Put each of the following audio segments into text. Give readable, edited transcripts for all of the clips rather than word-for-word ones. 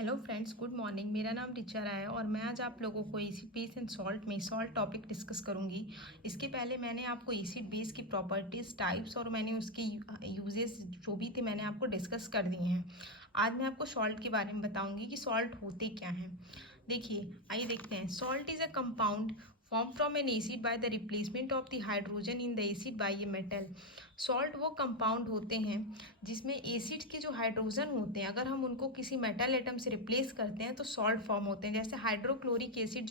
Hello friends, good morning. मेरा नाम रिचा राय है और मैं आज आप लोगों को एसिड बेस एंड सॉल्ट में सॉल्ट टॉपिक डिस्कस करूंगी। इसके पहले मैंने आपको एसिड बेस की प्रॉपर्टीज़, टाइप्स और मैंने उसके यूजेस जो भी थे मैंने आपको डिस्कस कर दिए हैं। आज मैं आपको सॉल्ट के बारे में बताऊंगी कि सॉल्ट होते क्या हैं। देखिए, आइए देखते हैं। Salt is a compound form from N acid by the replacement of the hydrogen in the acid by a metal. Salt वो कंपाउंड होते हैं जिसमें एसिड के जो हाइड्रोजन होते हैं, अगर हम उनको किसी मेटल एटम से रिप्लेस करते हैं तो सॉल्ट फॉर्म होते हैं। जैसे हाइड्रोक्लोरिक एसिड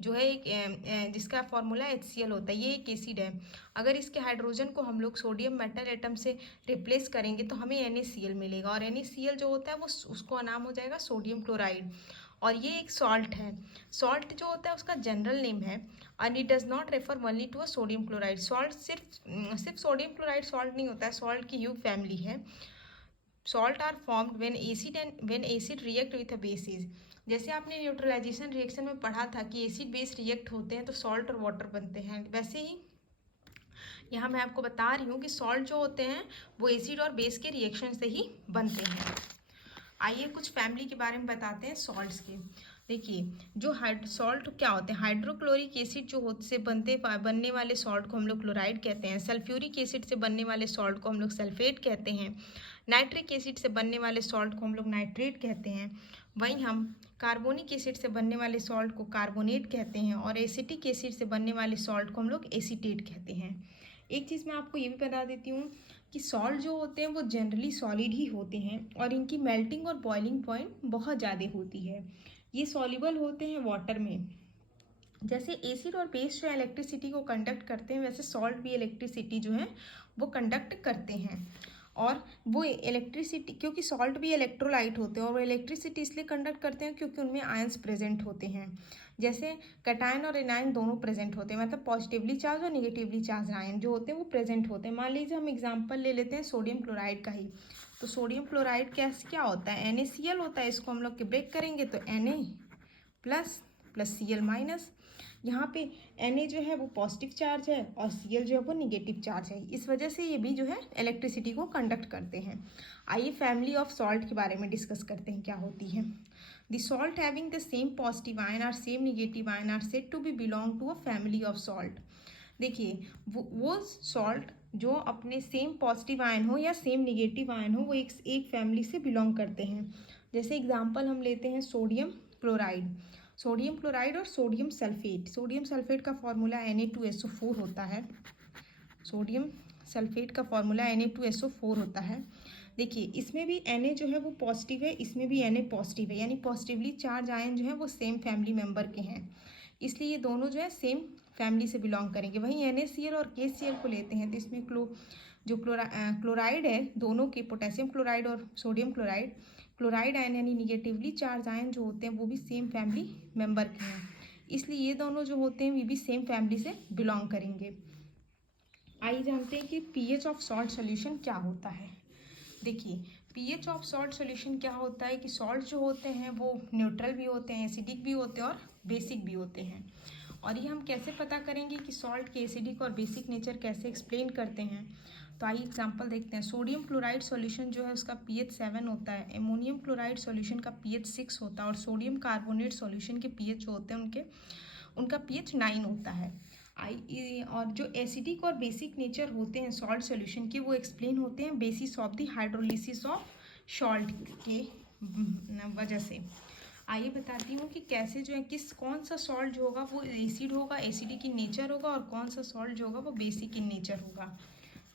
जो है एक जिसका फॉर्मूला HCl होता है, ये एक एसिड है। अगर इसके हाइड्रोजन को हम लोग सोडियम मेटल एटम से रिप्लेस करेंगे तो हमें NaCl मिलेगा, और NaCl जो होता है वो उसको नाम हो जाएगा सोडियम क्लोराइड, और ये एक सॉल्ट है। सॉल्ट जो होता है उसका जनरल नेम है, and it does not refer only to a sodium chloride. Salt सिर्फ सोडियम क्लोराइड सॉल्ट नहीं होता है, सॉल्ट की ह्यूज फैमिली है। Salt are formed when acid react with a basis. जैसे आपने न्यूट्रलाइजेशन रिएक्शन में पढ़ा था कि एसिड बेस रिएक्ट होते हैं तो सॉल्ट और वाटर बनते हैं, वैसे ही यहाँ मैं आपको बता रही हूँ कि सॉल्ट जो होते हैं वो एसिड और बेस के रिएक्शन से ही बनते हैं। आइए कुछ फैमिली के बारे में बताते हैं सॉल्ट्स के। देखिए, जो सॉल्ट क्या होते हैं, हाइड्रोक्लोरिक एसिड जो होते से बनने वाले सॉल्ट को हम लोग क्लोराइड कहते हैं। सल्फ्यूरिक एसिड से बनने वाले सॉल्ट को हम लोग सल्फेट कहते हैं। नाइट्रिक एसिड से बनने वाले सॉल्ट को हम लोग नाइट्रेट कहते हैं। वहीं हम कार्बोनिक एसिड से बनने वाले सॉल्ट को कार्बोनेट कहते हैं, और एसिटिक एसिड से बनने वाले सॉल्ट को हम लोग एसीटेट कहते हैं। एक चीज़ मैं आपको ये भी बता देती हूँ कि सॉल्ट जो होते हैं वो जनरली सॉलिड ही होते हैं, और इनकी मेल्टिंग और बॉइलिंग पॉइंट बहुत ज़्यादा होती है। ये सॉल्युबल होते हैं वाटर में। जैसे एसिड और बेस जो इलेक्ट्रिसिटी को कंडक्ट करते हैं, वैसे सॉल्ट भी इलेक्ट्रिसिटी जो है वो कंडक्ट करते हैं। और वो इलेक्ट्रिसिटी, क्योंकि सॉल्ट भी इलेक्ट्रोलाइट होते हैं, और वो इलेक्ट्रिसिटी इसलिए कंडक्ट करते हैं क्योंकि उनमें आयंस प्रेजेंट होते हैं। जैसे कैटायन और एनायन दोनों प्रेजेंट होते हैं, मतलब पॉजिटिवली चार्ज और निगेटिवली चार्ज आयन जो होते हैं वो प्रेजेंट होते हैं। मान लीजिए हम एग्जाम्पल ले लेते हैं सोडियम क्लोराइड का ही। तो सोडियम क्लोराइड क्या होता है, NaCl होता है। इसको हम लोग ब्रेक करेंगे तो Na plus plus Cl minus. यहाँ पे Na जो है वो पॉजिटिव चार्ज है और Cl जो है वो निगेटिव चार्ज है, इस वजह से ये भी जो है इलेक्ट्रिसिटी को कंडक्ट करते हैं। आइए फैमिली ऑफ सॉल्ट के बारे में डिस्कस करते हैं क्या होती है। The salt having the same positive ion और same negative ion are said to be belong to a family of salt. देखिए, वो सॉल्ट जो अपने सेम पॉजिटिव आयन हो या सेम निगेटिव आयन हो वो एक फैमिली से बिलोंग करते हैं। जैसे एग्जांपल हम लेते हैं सोडियम क्लोराइड। सोडियम क्लोराइड और सोडियम सल्फेट। सोडियम सल्फेट का फॉर्मूला Na2SO4 होता है। सोडियम सल्फेट का फॉर्मूला Na2SO4 होता है। देखिए, इसमें भी Na जो है वो पॉजिटिव है, इसमें भी Na पॉजिटिव है, यानी पॉजिटिवली चार्ज आयन जो है वो सेम फैमिली मेंबर के हैं, इसलिए ये दोनों जो है सेम फैमिली से बिलोंग करेंगे। वहीं NaCl और KCl को लेते हैं तो इसमें क्लोराइड है, दोनों के पोटेशियम क्लोराइड और सोडियम क्लोराइड, क्लोराइड आयन यानी निगेटिवली चार्ज आयन जो होते हैं वो भी सेम फैमिली मेंबर के हैं, इसलिए ये दोनों जो होते हैं वे भी सेम फैमिली से बिलोंग करेंगे। आइए जानते हैं कि pH ऑफ सॉल्ट सोल्यूशन क्या होता है। देखिए, pH ऑफ सॉल्ट सोल्यूशन क्या होता है कि सॉल्ट जो होते हैं वो न्यूट्रल भी होते हैं, एसिडिक भी होते हैं और बेसिक भी होते हैं। और ये हम कैसे पता करेंगे कि सॉल्ट के एसिडिक और बेसिक नेचर कैसे एक्सप्लेन करते हैं। तो आइए एग्जांपल देखते हैं। सोडियम क्लोराइड सॉल्यूशन जो है उसका pH 7 होता है, एमोनियम क्लोराइड सॉल्यूशन का pH 6 होता है, और सोडियम कार्बोनेट सॉल्यूशन के pH जो होते हैं उनका pH 9 होता है। और जो एसिडिक और बेसिक नेचर होते हैं सॉल्ट सॉल्यूशन के वो एक्सप्लेन होते हैं basis of the hydrolysis of salt के वजह से। आइए बताती हूँ कि कैसे जो है कौन सा सॉल्ट जो होगा वो एसिड होगा, एसिडिक इन नेचर होगा, और कौन सा सॉल्ट जो होगा वो बेसिक इन नेचर होगा।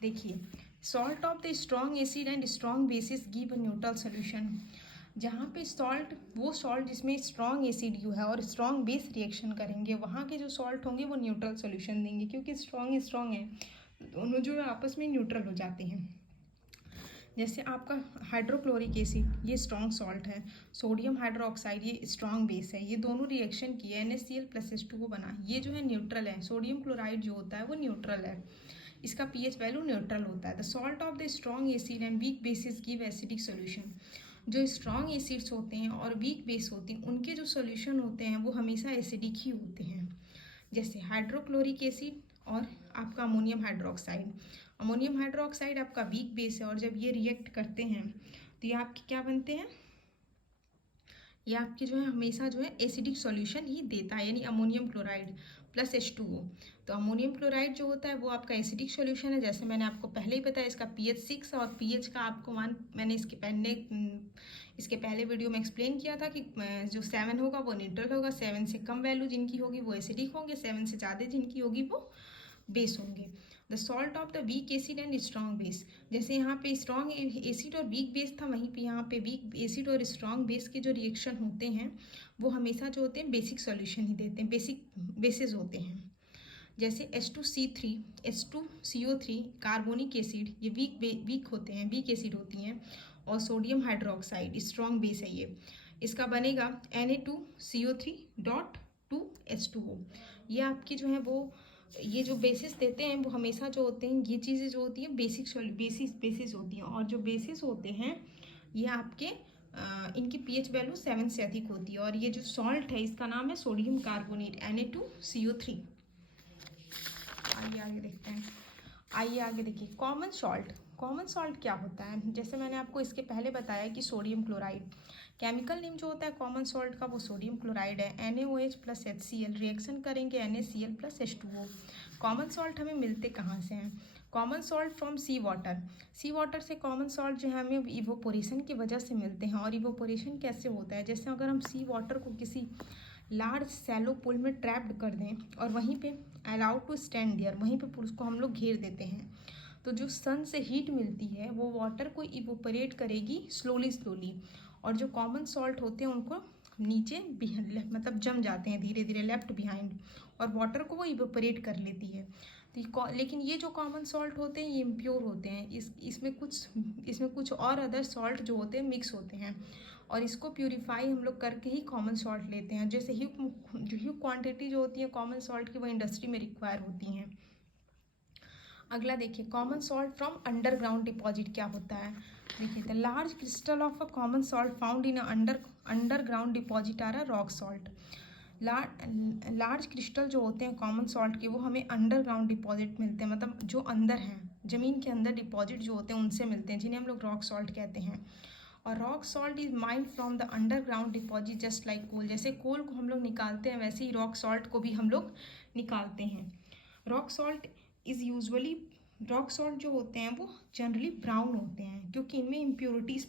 देखिए, salt of the strong acid and strong bases give a neutral solution. जहाँ पे वो सॉल्ट जिसमें स्ट्रॉन्ग एसिड यू है और स्ट्रॉन्ग बेस रिएक्शन करेंगे, वहाँ के जो सॉल्ट होंगे वो न्यूट्रल सोल्यूशन देंगे, क्योंकि स्ट्रॉन्ग है, दोनों जो है आपस में न्यूट्रल हो जाते हैं। जैसे आपका हाइड्रोक्लोरिक एसिड ये स्ट्रॉन्ग सॉल्ट है, सोडियम हाइड्रोक्साइड ये स्ट्रॉन्ग बेस है, ये दोनों रिएक्शन किए NaCl प्लस H2O बना, ये जो है न्यूट्रल है। सोडियम क्लोराइड जो होता है वो न्यूट्रल है, इसका pH वैल्यू न्यूट्रल होता है। The salt of the strong acid and weak basis give acidic solution. जो स्ट्रॉन्ग एसिड्स होते हैं और वीक बेस होते हैं उनके जो सोल्यूशन होते हैं वो हमेशा एसिडिक ही होते हैं। जैसे हाइड्रोक्लोरिक एसिड और आपका अमोनियम हाइड्रोक्साइड। अमोनियम हाइड्रोक्साइड आपका वीक बेस है, और जब ये रिएक्ट करते हैं तो ये आपके क्या बनते हैं, ये आपके जो है हमेशा जो है एसिडिक सॉल्यूशन ही देता है, यानी अमोनियम क्लोराइड प्लस H2O। तो अमोनियम क्लोराइड जो होता है वो आपका एसिडिक सॉल्यूशन है, जैसे मैंने आपको पहले ही बताया। इसका pH 6 और pH का आपको मान मैंने इसके पहले वीडियो में एक्सप्लेन किया था कि जो 7 होगा वो न्यूट्रल होगा, 7 से कम वैल्यू जिनकी होगी वो एसिडिक होंगे, 7 से ज़्यादा जिनकी होगी वो बेस होंगे। The salt of the weak acid and strong base, जैसे यहाँ पे स्ट्रॉन्ग एसिड और वीक बेस था, वहीं पे यहाँ पे वीक एसिड और स्ट्रॉन्ग बेस के जो रिएक्शन होते हैं वो हमेशा जो होते हैं बेसिक सॉल्यूशन ही देते हैं, बेसिक बेसिस होते हैं। जैसे H2C3, H2CO3 कार्बोनिक एसिड, ये वीक होते हैं, वीक एसिड होती हैं। और सोडियम हाइड्रोक्साइड स्ट्रॉन्ग बेस है ये, इसका बनेगा Na2CO3 डॉट 2H2O। ये आपकी जो है वो ये जो बेसिस देते हैं वो हमेशा जो होते हैं, ये चीज़ें जो होती हैं बेसिस होती हैं। और जो बेसिस होते हैं ये आपके इनकी pH वैल्यू 7 से अधिक होती है। और ये जो सॉल्ट है इसका नाम है सोडियम कार्बोनेट Na2CO3। आइए देखते हैं। आइए आगे देखिए, कॉमन सॉल्ट। कॉमन सॉल्ट क्या होता है? जैसे मैंने आपको इसके पहले बताया कि सोडियम क्लोराइड, केमिकल नेम जो होता है कॉमन सॉल्ट का वो सोडियम क्लोराइड है। NaOH प्लस HCl रिएक्शन करेंगे NaCl plus H2O। Common salt हमें मिलते कहाँ से हैं? Common salt from sea water. Sea water से कॉमन सॉल्ट जो है हमें इवोपोरेशन की वजह से मिलते हैं। और इवोपोरेशन कैसे होता है? जैसे अगर हम सी वाटर को किसी लार्ज सैलो पूल में ट्रैप्ड कर दें और वहीं पे अलाउड टू स्टैंड देयर, वहीं पे उसको हम लोग घेर देते हैं, तो जो सन से हीट मिलती है वो वाटर को इवोपरेट करेगी स्लोली। और जो कॉमन सॉल्ट होते हैं उनको नीचे मतलब जम जाते हैं धीरे धीरे लेफ्ट बिहाइंड, और वाटर को वो इवोपरेट कर लेती है। तो लेकिन ये जो कॉमन सॉल्ट होते हैं ये इम्प्योर होते हैं, इसमें कुछ और अदर सॉल्ट जो होते हैं मिक्स होते हैं, और इसको प्यूरिफाई हम लोग करके ही कॉमन सॉल्ट लेते हैं। जैसे ह्यूज क्वांटिटी जो होती है कॉमन सॉल्ट की वो इंडस्ट्री में रिक्वायर होती हैं। अगला देखिए, common salt from underground deposit क्या होता है? देखिए, the large crystal of a common salt found in underground deposit are a rock salt. Large crystal जो होते हैं कॉमन सॉल्ट के वो हमें अंडरग्राउंड डिपॉजिट मिलते हैं, मतलब जो अंदर हैं, ज़मीन के अंदर डिपॉजिट जो होते हैं उनसे मिलते हैं, जिन्हें हम लोग रॉक सॉल्ट कहते हैं। और rock salt is mined from the underground deposit just like coal. जैसे कोल को हम लोग निकालते हैं वैसे ही रॉक सॉल्ट को भी हम लोग निकालते हैं। Rock salt is usually, rock salt जो होते हैं वो जनरली ब्राउन होते हैं क्योंकि इनमें इम्प्योरिटीज़